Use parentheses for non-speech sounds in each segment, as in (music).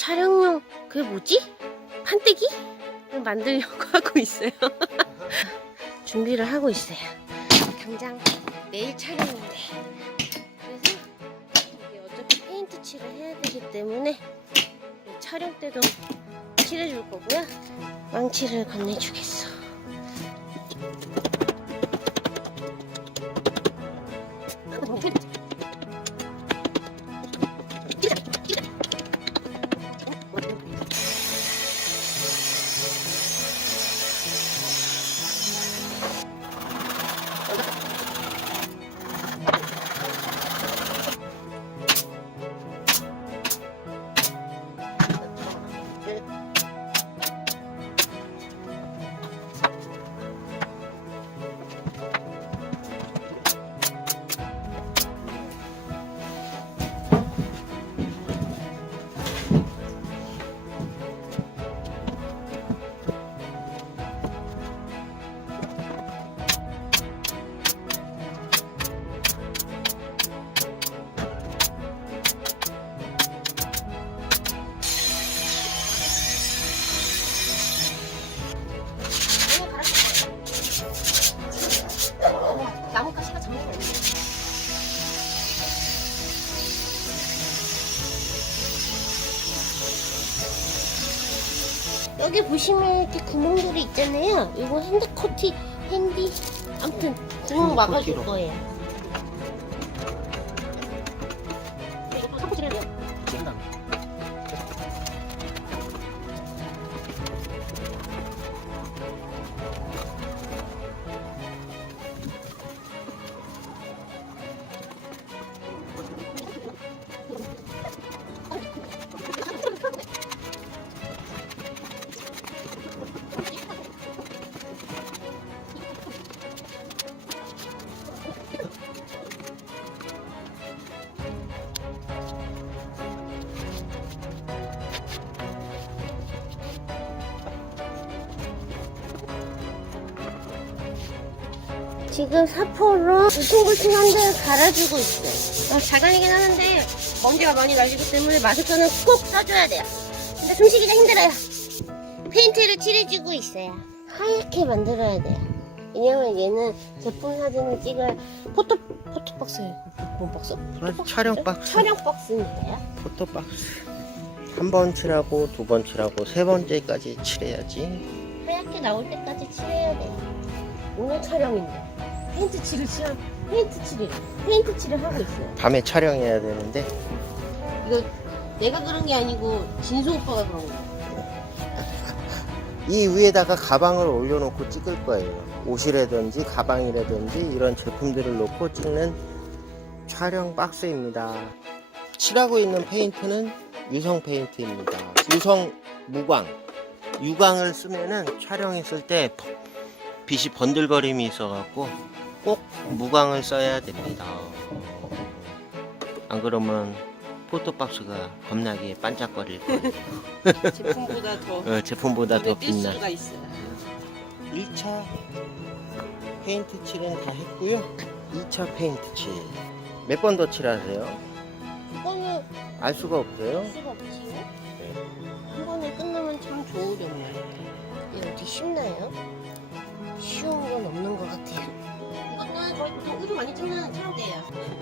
촬영용 그게 뭐지? 판때기? 만들려고 (laughs) 하고 있어요. (laughs) 준비를 하고 있어요. 당장 내일 촬영인데. 그래서 어차피 페인트 칠을 해야 되기 때문에 촬영 때도 칠해줄 거고요. 망치를 건네주겠어. (laughs) 없네. 여기 보시면 이렇게 구멍들이 있잖아요. 이거 핸드코티, 핸디, 아무튼 구멍 막아줄. 거예요. 지금 사포로 울퉁불퉁한 데를 갈아주고 있어요. 어, 잘 갈리긴 하는데 먼지가 많이 날리기 때문에 마스크는 꼭 써줘야 돼요. 근데 숨쉬기가 힘들어요. 페인트를 칠해주고 있어요. 하얗게 만들어야 돼요. 왜냐면 얘는 제품 사진을 찍을 포토 포토 박스예요. 뭔 박스? 포토박스? 촬영 박스. 촬영 박스인데요. 포토 박스. 한 번 칠하고 두 번 칠하고 세 번째까지 칠해야지. 하얗게 나올 때까지 칠해야 돼요. 오늘 촬영인데 페인트 칠을 칠 페인트 칠을 페인트 칠을 하고 있어요. 밤에 촬영해야 되는데 이거 내가 그런 게 아니고 진수 오빠가 그런 거야. 이 위에다가 가방을 올려놓고 찍을 거예요. 옷이라든지 가방이라든지 이런 제품들을 놓고 찍는 촬영 박스입니다. 칠하고 있는 페인트는 유성 페인트입니다. 유성 무광. 유광을 쓰면은 촬영했을 때 빛이 번들거림이 있어갖고 꼭 무광을 써야 됩니다. 안 그러면 포토박스가 겁나게 반짝거릴 거예요. (laughs) 제품보다 더 어, 제품보다 더 눈에 띌 빛나. 수가 있어요. 1차 페인트 칠은 다 했고요. 2차 페인트 칠. 몇 번 더 칠하세요? 이거는 알 수가 없어요. 할 수가 없지. 한 번에 끝나면 참. 이게 어디 쉽나요? 많이 찍는 의류 올려놓고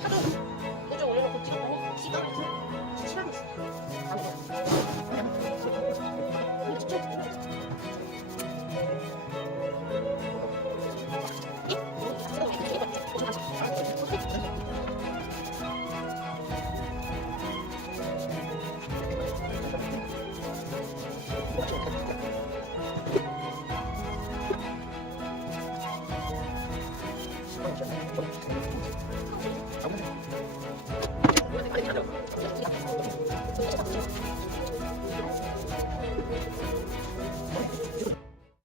찍는